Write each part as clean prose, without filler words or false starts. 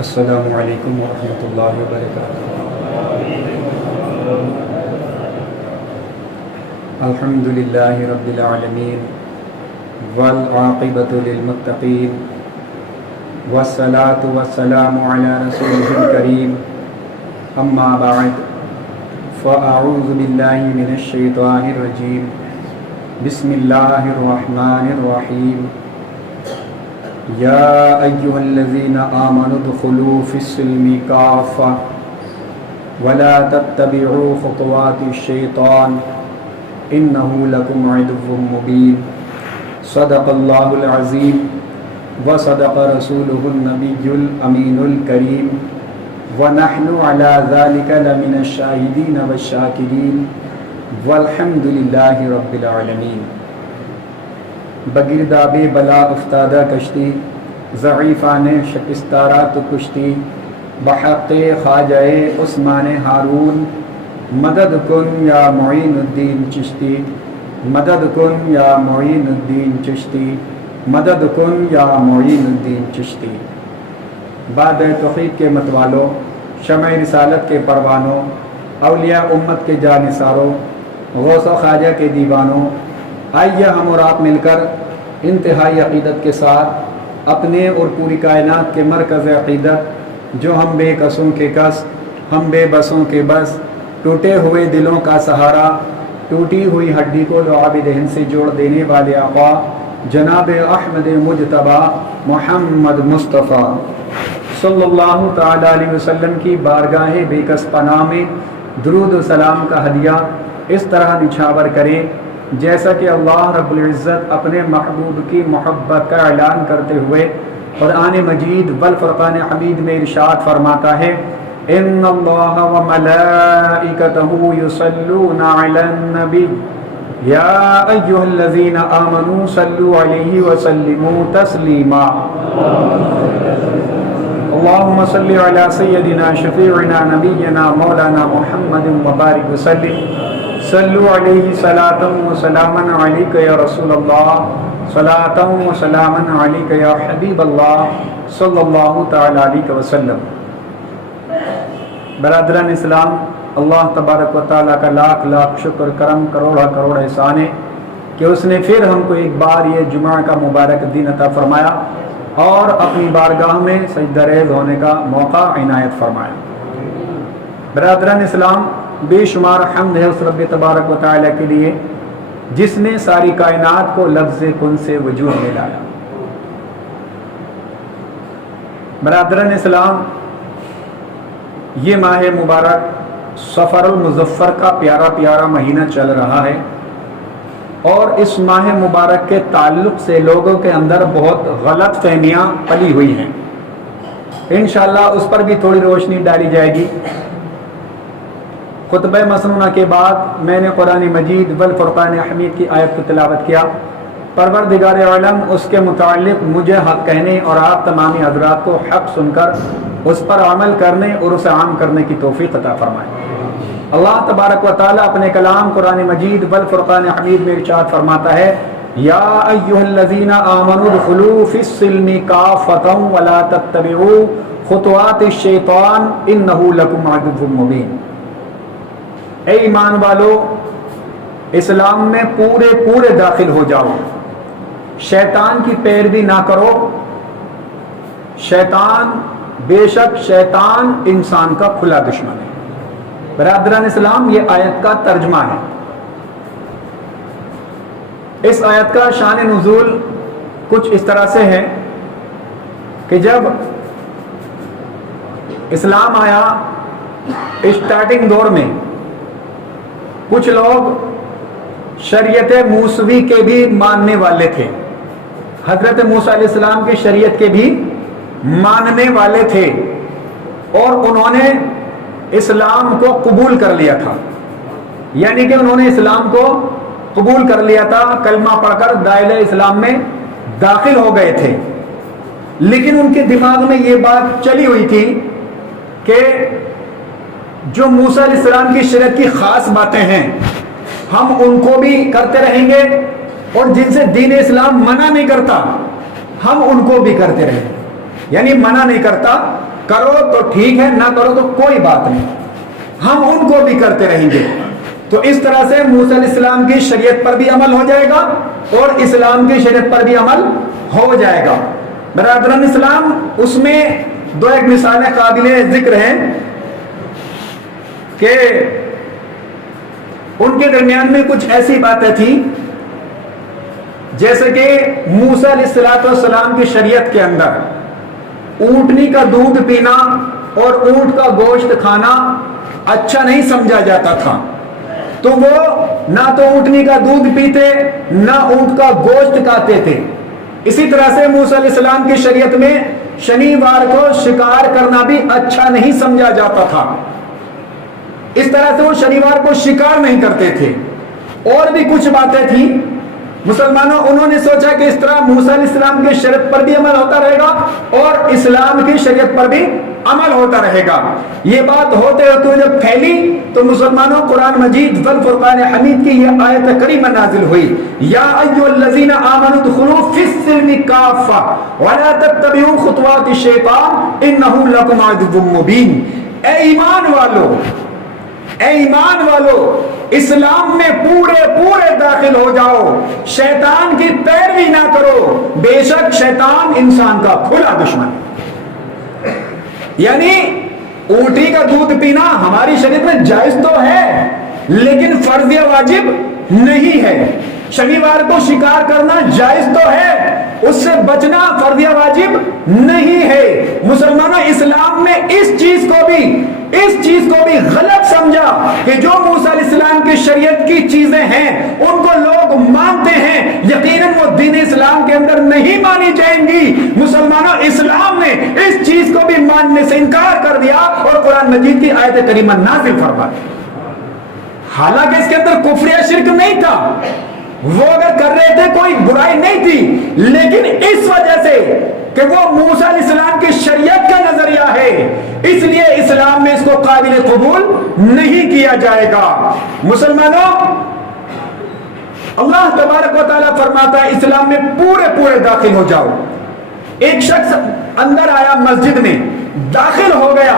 السلام علیکم ورحمۃ اللہ وبرکاتہ۔ الحمد للہ رب العالمین والعاقبۃ للمتقین والصلاة والسلام علی رسولہ الکریم، اما بعد فاعوذ باللہ من الشیطان الرجیم، بسم اللہ الرحمن الرحیم۔ یا ایہا الذین آمنوا ادخلوا فی السلم کافۃ ولا تتبعوا خطوات الشیطان انہ لکم عدو مبین۔ صدق اللہ العظیم وصدق رسولہ النبی الامین الکریم، ونحن علی ذلک لمن الشاہدین والشاکرین، والحمد للہ رب العالمین۔ بگرداب بلا افتادہ کشتی، ضعیفان شکستارہ تو کشتی، بحق خواجہ عثمان ہارون، مدد کن یا معین الدین چشتی، مدد کن یا معین الدین چشتی، مدد کن یا معین الدین چشتی۔ بعد توحید کے متوالوں، شمع رسالت کے پروانوں، اولیاء امت کے جانثاروں، غوث و خواجہ کے دیوانوں، آئیے ہم اور آپ مل کر انتہائی عقیدت کے ساتھ اپنے اور پوری کائنات کے مرکز عقیدت، جو ہم بے کسوں کے کس، ہم بے بسوں کے بس، ٹوٹے ہوئے دلوں کا سہارا، ٹوٹی ہوئی ہڈی کو لعاب دہن سے جوڑ دینے والے آقا جناب احمد مجتبیٰ محمد مصطفیٰ صلی اللہ تعالی علیہ وسلم کی بارگاہ بے کس پناہ میں درود و سلام کا ہدیہ اس طرح نچھاور کریں جیسا کہ اللہ رب العزت اپنے محبوب کی محبت کا اعلان کرتے ہوئے قرآن مجید والفرقان حمید میں ارشاد فرماتا ہے، ان اللہ وملائکتہ یصلون علی النبی یا ایہا الذین آمنوا صلوا علیہ وسلموا تسلیما۔ اللہم صلی علی سیدنا شفیعنا نبینا مولانا محمد وبارک وسلم۔ صلو علیہ صلاۃ و سلاما علیک یا رسول اللہ، صلاۃ و سلاما علیک یا حبیب اللہ صلی اللہ تعالی علیہ وسلم۔ برادران اسلام، اللہ تبارک و تعالیٰ کا لاکھ لاکھ شکر کرم کروڑا کروڑ احسان ہے کہ اس نے پھر ہم کو ایک بار یہ جمعہ کا مبارک دن عطا فرمایا اور اپنی بارگاہ میں سجدہ ریز ہونے کا موقع عنایت فرمایا۔ برادران اسلام، بے شمار حمد ہے اس رب تبارک و تعالیٰ کے لیے جس نے ساری کائنات کو لفظ کن سے وجود میں لایا۔ برادران اسلام، یہ ماہ مبارک صفر المظفر کا پیارا پیارا مہینہ چل رہا ہے، اور اس ماہ مبارک کے تعلق سے لوگوں کے اندر بہت غلط فہمیاں پلی ہوئی ہیں۔ انشاءاللہ اس پر بھی تھوڑی روشنی ڈالی جائے گی۔ خطبہ مسنونہ کے بعد میں نے قرآن مجید والفرقان حمید کی آیت کو تلاوت کیا۔ پروردگار عالم اس کے متعلق مجھے حق کہنے اور آپ تمامی حضرات کو حق سن کر اس پر عمل کرنے اور اسے عام کرنے کی توفیق عطا فرمائے۔ اللہ تبارک و تعالیٰ اپنے کلام قرآن مجید والفرقان حمید میں ارشاد فرماتا ہے، یا ایھا الذین آمنوا ادخلوا فی السلم کافۃ ولا تتبعوا خطوات الشیطان انہ لکم عدو مبین۔ اے ایمان والو، اسلام میں پورے داخل ہو جاؤ، شیطان کی پیروی نہ کرو۔ بے شک شیطان انسان کا کھلا دشمن ہے۔ برادران اسلام، یہ آیت کا ترجمہ ہے۔ اس آیت کا شان نزول کچھ اس طرح سے ہے کہ جب اسلام آیا اسٹارٹنگ دور میں کچھ لوگ شریعت موسوی کے بھی ماننے والے تھے، حضرت موسیٰ علیہ السلام کی شریعت کے بھی ماننے والے تھے، اور انہوں نے اسلام کو قبول کر لیا تھا، یعنی کہ انہوں نے اسلام کو قبول کر لیا تھا، کلمہ پڑھ کر دائرہ اسلام میں داخل ہو گئے تھے۔ لیکن ان کے دماغ میں یہ بات چلی ہوئی تھی کہ جو موسیٰ علیہ السلام کی شریعت کی خاص باتیں ہیں ہم ان کو بھی کرتے رہیں گے، اور جن سے دین اسلام منع نہیں کرتا ہم ان کو بھی کرتے رہیں گے۔ یعنی منع نہیں کرتا کرو تو ٹھیک ہے، نہ کرو تو کوئی بات نہیں، ہم ان کو بھی کرتے رہیں گے۔ تو اس طرح سے موسیٰ علیہ السلام کی شریعت پر بھی عمل ہو جائے گا اور اسلام کی شریعت پر بھی عمل ہو جائے گا۔ برادران اسلام، اس میں دو ایک مثالیں قابل ذکر ہیں کہ ان کے درمیان میں کچھ ایسی باتیں تھیں جیسے کہ موسیٰ علیہ السلام کی شریعت کے اندر اونٹنی کا دودھ پینا اور اونٹ کا گوشت کھانا اچھا نہیں سمجھا جاتا تھا، تو وہ نہ تو اونٹنی کا دودھ پیتے نہ اونٹ کا گوشت کھاتے تھے۔ اسی طرح سے موسیٰ علیہ السلام کی شریعت میں شنیوار کو شکار کرنا بھی اچھا نہیں سمجھا جاتا تھا، اس طرح سے وہ شنیوار کو شکار نہیں کرتے تھے۔ اور بھی کچھ باتیں تھیں مسلمانوں، انہوں نے سوچا کہ اس طرح موسیٰ علیہ السلام کی شریعت پر بھی عمل ہوتا رہے گا اور اسلام کی شریعت پر بھی عمل ہوتا رہے گا۔ یہ بات ہوتے ہوتے جب پھیلی تو مسلمانوں قرآن مجید والفرقان حمید کی یہ آیت کریمہ نازل ہوئی، یا ایھا الذین آمنوا ادخلوا فی السلم کافہ ولا تتبعوا خطوات الشیطان انہ لکم عدو مبین۔ اے ایمان والو، اے ایمان والو، اسلام میں پورے داخل ہو جاؤ، شیطان کی پیروی نہ کرو، بے شک شیطان انسان کا کھلا دشمن ہے۔ یعنی اونٹی کا دودھ پینا ہماری شریعت میں جائز تو ہے لیکن فرض یا واجب نہیں ہے، شنیوار کو شکار کرنا جائز تو ہے، اس سے بچنا فرض یا واجب نہیں ہے۔ مسلمانوں، اسلام نے اس چیز کو بھی غلط سمجھا کہ جو موسیٰ علیہ السلام کی شریعت کی چیزیں ہیں ان کو لوگ مانتے ہیں، یقیناً وہ دین اسلام کے اندر نہیں مانی جائیں گی۔ مسلمانوں، اسلام نے اس چیز کو بھی ماننے سے انکار کر دیا اور قرآن مجید کی آیت کریمہ نازل فرما دی۔ حالانکہ اس کے اندر کفر یا شرک نہیں تھا، وہ اگر کر رہے تھے کوئی برائی نہیں تھی، لیکن اس وجہ سے کہ وہ موسیٰ علیہ السلام کی شریعت کا نظریہ ہے اس لیے اسلام میں اس کو قابل قبول نہیں کیا جائے گا۔ مسلمانوں، اللہ تبارک و تعالیٰ فرماتا ہے اسلام میں پورے داخل ہو جاؤ۔ ایک شخص اندر آیا، مسجد میں داخل ہو گیا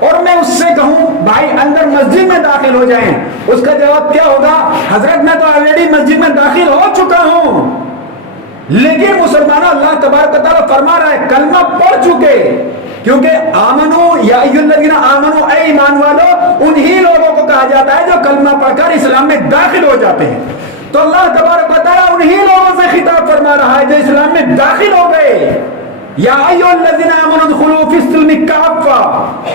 اور میں اس سے کہوں بھائی اندر مسجد میں داخل ہو جائیں، اس کا جواب کیا ہوگا؟ حضرت میں تو آلریڈی مسجد میں داخل ہو چکا ہوں۔ لیکن مسلمانوں، اللہ تبارک و تعالیٰ فرما رہا ہے کلمہ پڑھ چکے، کیونکہ آمنو یا ایھا الذین آمنو، اے ایمان والو، انہی لوگوں کو کہا جاتا ہے جو کلمہ پڑھ کر اسلام میں داخل ہو جاتے ہیں۔ تو اللہ تبارک و تعالیٰ انہی لوگوں سے خطاب فرما رہا ہے جو اسلام میں داخل ہو گئے، یا ایھا الذین آمنوا ادخلوا فی السلم کافہ،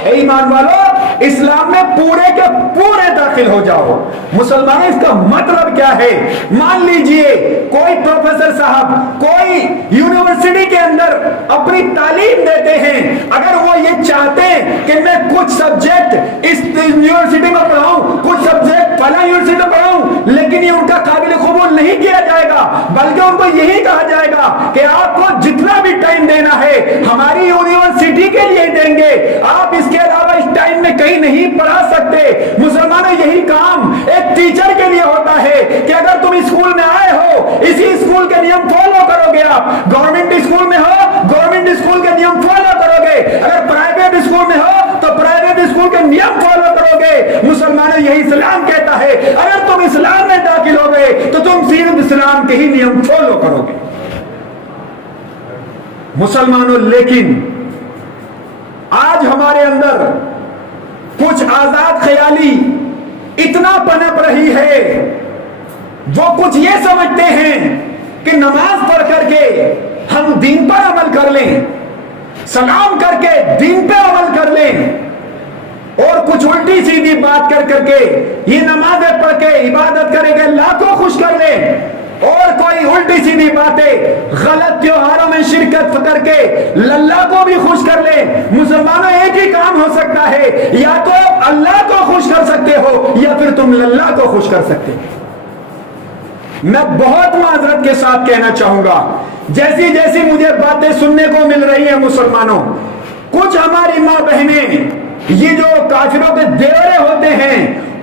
اے ایمان والو اسلام میں پورے کے پورے داخل ہو جاؤ۔ مسلمانوں، اس کا مطلب کیا ہے؟ مان لیجئے کوئی پروفیسر صاحب کوئی یونیورسٹی کے اندر اپنی تعلیم دیتے ہیں، اگر وہ یہ چاہتے ہیں کہ میں کچھ سبجیکٹ اس یونیورسٹی میں پڑھاؤں، کچھ سبجیکٹ فلاں یونیورسٹی میں پڑھاؤں، لیکن یہ ان کا قابل قبول نہیں کیا جائے گا، بلکہ ان کو یہی کہا جائے گا کہ آپ کو جتنا بھی ٹائم دینا ہے ہماری یونیورسٹی کے لیے دیں گے، آپ اس کے علاوہ اس ٹائم میں کہیں نہیں پڑھا سکتے۔ مسلمانوں، یہی کام ایک ٹیچر کے لیے ہوتا ہے کہ اگر تم اسکول میں آئے ہو اسی اسکول کے نیم فالو کرو گے، آپ گورنمنٹ اسکول میں ہو گورنمنٹ اسکول کے نیم فالو کرو گے، اگر پرائیویٹ اسکول میں ہو تو پرائیویٹ اسکول کے نیم فالو کرو گے۔ مسلمانوں، یہی اسلام کہتا ہے اگر تم اسلام میں داخل ہو گئے تو تم صرف اسلام کے ہی نیم فالو کرو گے۔ مسلمانوں، لیکن آج ہمارے اندر کچھ آزاد خیالی اتنا پنپ رہی ہے، وہ کچھ یہ سمجھتے ہیں کہ نماز پڑھ کر کے ہم دین پر عمل کر لیں، سلام کر کے دین پہ عمل کر لیں، اور کچھ الٹی سیدھی بات کر کے یہ نمازیں پڑھ کے عبادت کریں گے اللہ کو خوش کر لیں، اور کوئی الٹی سیدھی باتیں غلط تیوہاروں میں شرکت کر کے اللہ کو بھی خوش کر لیں۔ مسلمانوں، ایک ہی کام ہو سکتا ہے، یا تو اللہ کو خوش کر سکتے ہو یا پھر تم اللہ کو خوش کر سکتے ہو۔ میں بہت معذرت کے ساتھ کہنا چاہوں گا، جیسی مجھے باتیں سننے کو مل رہی ہیں مسلمانوں، کچھ ہماری ماں بہنیں یہ جو کافروں کے دیورے ہوتے ہیں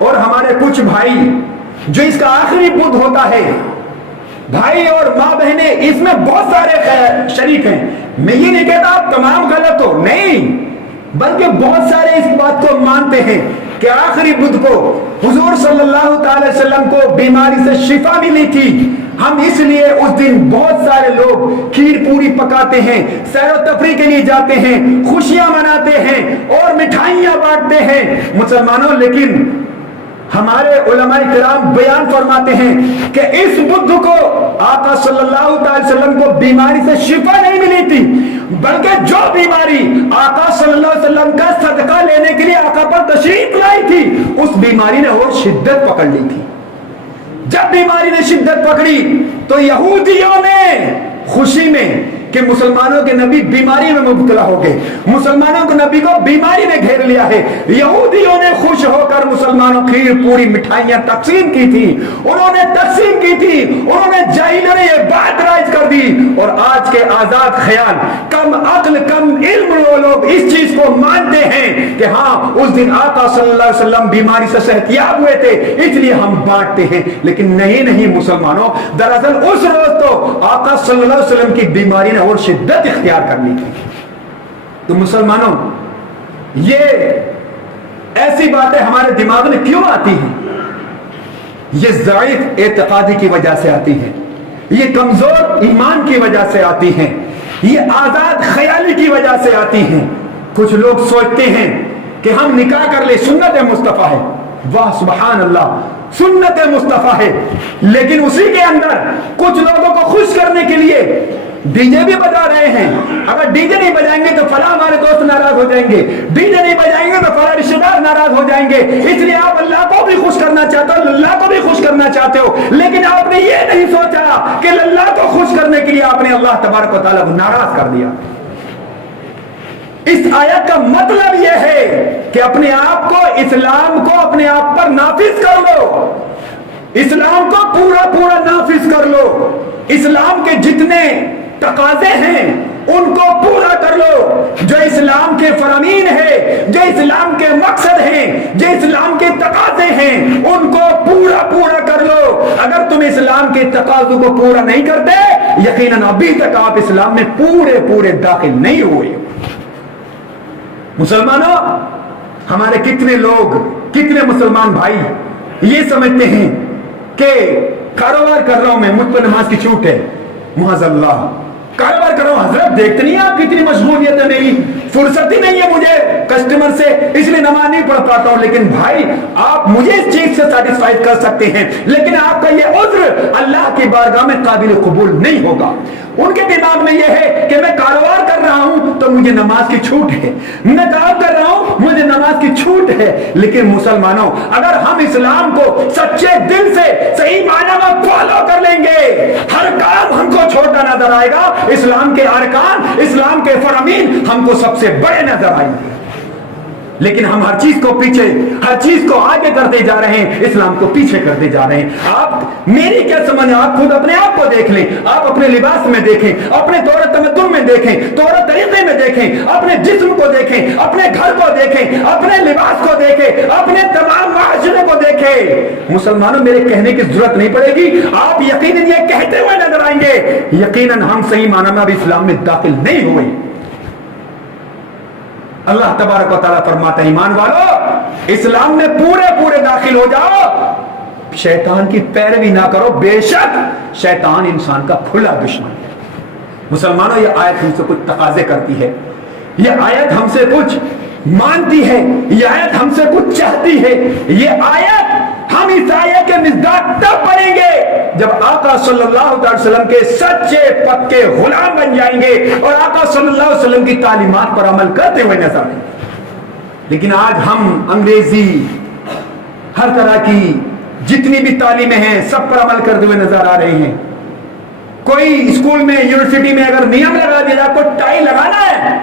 اور ہمارے کچھ بھائی جو اس کا آخری بدھ ہوتا ہے، بھائی اور ماں بہنیں اس میں بہت سارے شریک ہیں. میں یہ نہیں کہتا آپ تمام غلط ہو، نہیں، بلکہ بہت سارے اس بات کو مانتے ہیں کہ آخری بدھ کو حضور صلی اللہ تعالی وسلم کو بیماری سے شفا ملی تھی. ہم اس لیے اس دن بہت سارے لوگ کھیر پوری پکاتے ہیں، سیر و تفریح کے لیے جاتے ہیں، خوشیاں مناتے ہیں اور مٹھائیاں بانٹتے ہیں. مسلمانوں، لیکن ہمارے علماء کرام بیان فرماتے ہیں کہ اس بدھ کو آقا صلی اللہ تعالی وسلم کو بیماری سے شفا نہیں ملی تھی، بلکہ جو بیماری آقا صلی اللہ علیہ وسلم کا صدقہ لینے کے لیے آقا پر تشریف لائی تھی، اس بیماری نے اور شدت پکڑ لی تھی. جب بیماری نے شدت پکڑی تو یہودیوں نے خوشی میں کہ مسلمانوں کے نبی بیماری میں مبتلا ہو گئے، مسلمانوں کے نبی کو بیماری نے گھیر لیا ہے، یہودیوں نے خوش ہو کر مسلمانوں کھیر پوری مٹھائیاں تقسیم کی تھی، انہوں نے تقسیم کی تھی، انہوں نے جاہلوں نے یہ بات رائج کر دی. اور آج کے آزاد خیال، کم عقل کم علم وہ لوگ اس چیز کو مانتے ہیں کہ ہاں اس دن آقا صلی اللہ علیہ وسلم بیماری سے صحت یاب ہوئے تھے اس لیے ہم بانٹتے ہیں. لیکن نہیں مسلمانوں، دراصل اس روز تو آقا صلی اللہ علیہ وسلم کی بیماری نے اور شدت اختیار کرنی تھی. تو مسلمانوں، یہ ایسی باتیں ہمارے دماغ میں کیوں آتی ہیں؟ یہ ضعیف اعتقادی کی وجہ سے آتی ہیں، یہ کمزور ایمان کی وجہ سے آتی ہیں، یہ آزاد خیالی کی وجہ سے آتی ہیں. کچھ لوگ سوچتے ہیں کہ ہم نکاح کر لیں، سنت مصطفیٰ ہے. واہ سبحان اللہ، سنت مصطفیٰ ہے، لیکن اسی کے اندر کچھ لوگوں کو خوش کرنے کے لیے ڈی جے بھی بجا رہے ہیں. اگر ڈی جے نہیں بجائیں گے تو فلاں ہمارے دوست ناراض ہو جائیں گے، ڈی جے نہیں بجائیں گے تو فلاں رشتہ دار ناراض ہو جائیں گے. اس لیے آپ اللہ کو بھی خوش کرنا چاہتے ہو، اللہ کو بھی خوش کرنا چاہتے ہو، لیکن آپ نے یہ نہیں سوچا کہ اللہ کو خوش کرنے کے لیے آپ نے اللہ تبارک و تعالیٰ کو ناراض کر دیا. اس آیت کا مطلب یہ ہے کہ اپنے آپ کو، اسلام کو اپنے آپ پر نافذ کر لو، اسلام کو پورا نافذ کر لو، اسلام کے جتنے تقاضے ہیں ان کو پورا کر لو. جو اسلام کے فرامین ہے، جو اسلام کے مقصد ہیں، جو اسلام کے تقاضے ہیں، ان کو پورا کر لو. اگر تم اسلام کے تقاضوں کو پورا نہیں کرتے، یقیناً ابھی تک آپ اسلام میں پورے داخل نہیں ہوئے. مسلمانوں، ہمارے کتنے لوگ، کتنے مسلمان بھائی یہ سمجھتے ہیں کہ کاروبار کر رہا ہوں میں، مجھ پر نماز کی چھوٹ ہے. معاذ اللہ، کاروبار کر رہا ہوں. حضرت دیکھتے نہیں آپ کتنی مشغولیت ہے، میری فرصت ہی نہیں ہے مجھے کسٹمر سے، اس لیے نماز نہیں پڑھ پاتا ہوں. لیکن بھائی، آپ مجھے اس چیز سے سیٹسفائی کر سکتے ہیں، لیکن آپ کا یہ عذر اللہ کی بارگاہ میں قابل قبول نہیں ہوگا. ان کے دماغ میں یہ ہے کہ میں کاروبار کر رہا ہوں تو مجھے نماز کی چھوٹ ہے، میں کام کر رہا ہوں مجھے نماز کی چھوٹ ہے. لیکن مسلمانوں، اگر ہم اسلام کو سچے دل سے صحیح معنی میں فالو کر لیں گے، ہر کام ہم کو چھوٹا نظر آئے گا، اسلام کے ارکان، اسلام کے فرامین ہم کو سب سے بڑے نظر آئیں گے. لیکن ہم ہر چیز کو پیچھے، ہر چیز کو آگے کرتے جا رہے ہیں، اسلام کو پیچھے کرتے جا رہے ہیں. آپ میری کیا سمجھ، آپ خود اپنے آپ کو دیکھ لیں، آپ اپنے لباس میں دیکھیں، اپنے طور تمدن میں دیکھیں، طور طریقے میں دیکھیں، اپنے جسم کو دیکھیں، اپنے گھر کو دیکھیں، اپنے لباس کو دیکھیں، اپنے تمام معاشرے کو دیکھیں. مسلمانوں، میرے کہنے کی ضرورت نہیں پڑے گی، آپ یقیناً یہ کہتے ہوئے نظر آئیں گے یقیناً ہم صحیح معنی میں اب اسلام میں داخل نہیں ہوئے. اللہ تبارک و تعالیٰ فرماتا ہے، ایمان والو، اسلام میں پورے داخل ہو جاؤ، شیطان کی پیروی نہ کرو، بے شک شیطان انسان کا کھلا دشمن ہے. مسلمانوں، یہ آیت ہم سے کچھ تقاضے کرتی ہے، یہ آیت ہم سے کچھ مانتی ہے، یہ آیت ہم سے کچھ چاہتی ہے. یہ آیت ہم اس آیت کے مصداق تب پڑھیں گے جب آقا صلی اللہ علیہ وسلم کے سچے پکے غلام بن جائیں گے اور آقا صلی اللہ علیہ وسلم کی تعلیمات پر عمل کرتے ہوئے نظر آئیں گے. لیکن آج ہم انگریزی، ہر طرح کی جتنی بھی تعلیمیں ہیں سب پر عمل کرتے ہوئے نظر آ رہے ہیں. کوئی اسکول میں، یونیورسٹی میں اگر نیم لگا دیا آپ کو ٹائی لگانا ہے،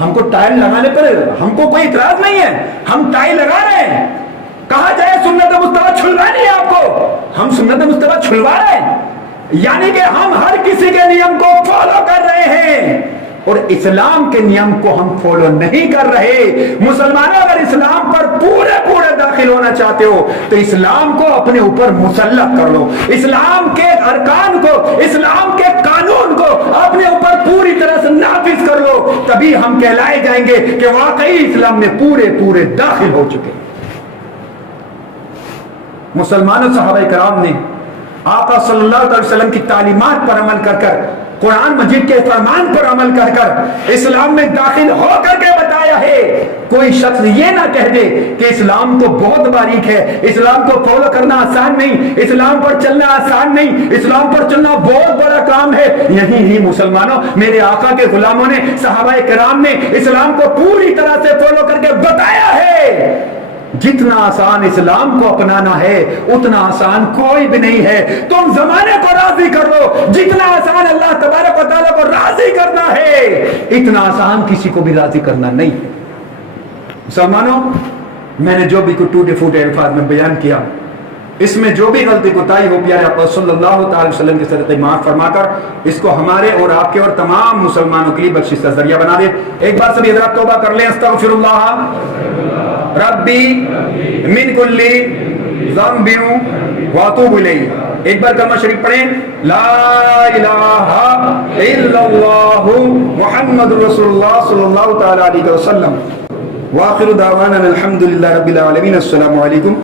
ہم کو ٹائی لگانے پر ہم کو کوئی اعتراض نہیں ہے، ہم ٹائی لگا رہے ہیں. کہا جائے سنت مصطفیٰ چھلوانی ہے آپ کو، ہم سنت مصطفیٰ چھلوا رہے ہیں، یعنی کہ ہم ہر کسی کے نیم کو فالو کر رہے ہیں. اور اسلام کے نیم کو ہم فالو نہیں کر رہے. مسلمانوں اگر اسلام پر پورے داخل ہونا چاہتے ہو تو اسلام کو اپنے اوپر مسلط کر لو, اسلام کے ارکان کو, اسلام کے قانون کو اپنے اوپر پوری طرح سے نافذ کر لو, تبھی ہم کہلائے جائیں گے کہ واقعی اسلام میں پورے داخل ہو چکے. مسلمانوں صحابہ کرام نے آقا صلی اللہ علیہ وسلم کی تعلیمات پر عمل کر کر, قرآن مجید کے فرمان پر عمل کر کر اسلام میں داخل ہو کر کے بتایا ہے. کوئی شخص یہ نہ کہہ دے کہ اسلام تو بہت باریک ہے, اسلام کو فالو کرنا آسان نہیں, اسلام پر چلنا آسان نہیں, اسلام پر چلنا بہت بڑا کام ہے. یہی ہی مسلمانوں, میرے آقا کے غلاموں نے, صحابہ کرام نے اسلام کو پوری طرح سے فالو کر کے بتایا ہے. جتنا آسان اسلام کو اپنانا ہے اتنا آسان کوئی بھی نہیں ہے. تم زمانے کو راضی کر لو, جتنا آسان اللہ تبارک و تعالیٰ کو راضی کرنا ہے اتنا آسان کسی کو بھی راضی کرنا نہیں. مسلمانوں, میں نے جو بھی کوئی ٹوٹے پھوٹے الفاظ میں بیان کیا, اس میں جو بھی غلطی کوتاہی ہو پیارے آقا صلی اللہ تعالی وسلم کے صدقے معاف فرما کر اس کو ہمارے اور آپ کے اور تمام مسلمانوں کے لیے بخشش کا ذریعہ بنا دے. ایک بار سبھی حضرات توبہ کر لیں. استغفر اللہ ربی من کل ذنب واتوب الیہ. ایک بار کلمہ شریف پڑھیں, لا الہ الا اللہ محمد رسول اللہ صلی اللہ تعالی علیہ وسلم. واخر دعوانا الحمد للہ رب العالمین. السلام علیکم.